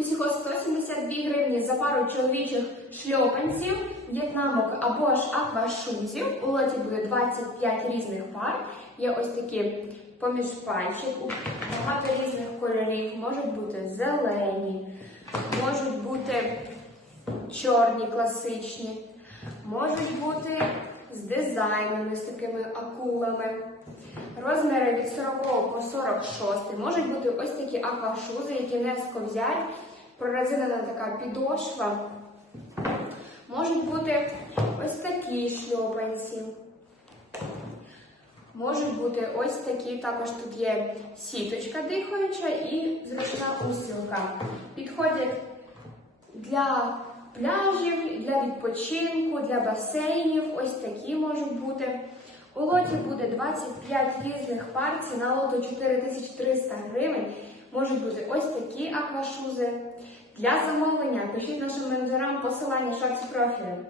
Усього 172 гривні за пару чоловічих шльопанців, в'єтнамок або ж аквашузів. У лоті буде 25 різних пар. Є ось такі поміж пальчику, багато різних кольорів. Можуть бути зелені, можуть бути чорні, класичні, можуть бути з дизайнами, з такими акулами. Розміри від 40 по 46 можуть бути ось такі аквашузи, які не сковзять, прорезинена така підошва. Можуть бути ось такі шльопанці. Можуть бути ось такі, також тут є сіточка дихаюча і зручна устілка. Підходять для пляжів, для відпочинку, для басейнів. Ось такі можуть бути. У лоті буде 25 різних пар, ціна лоту 4300 гривень. Можуть бути ось такі аквашузи. Для замовлення пишіть нашим менеджерам посилання шапці профілю.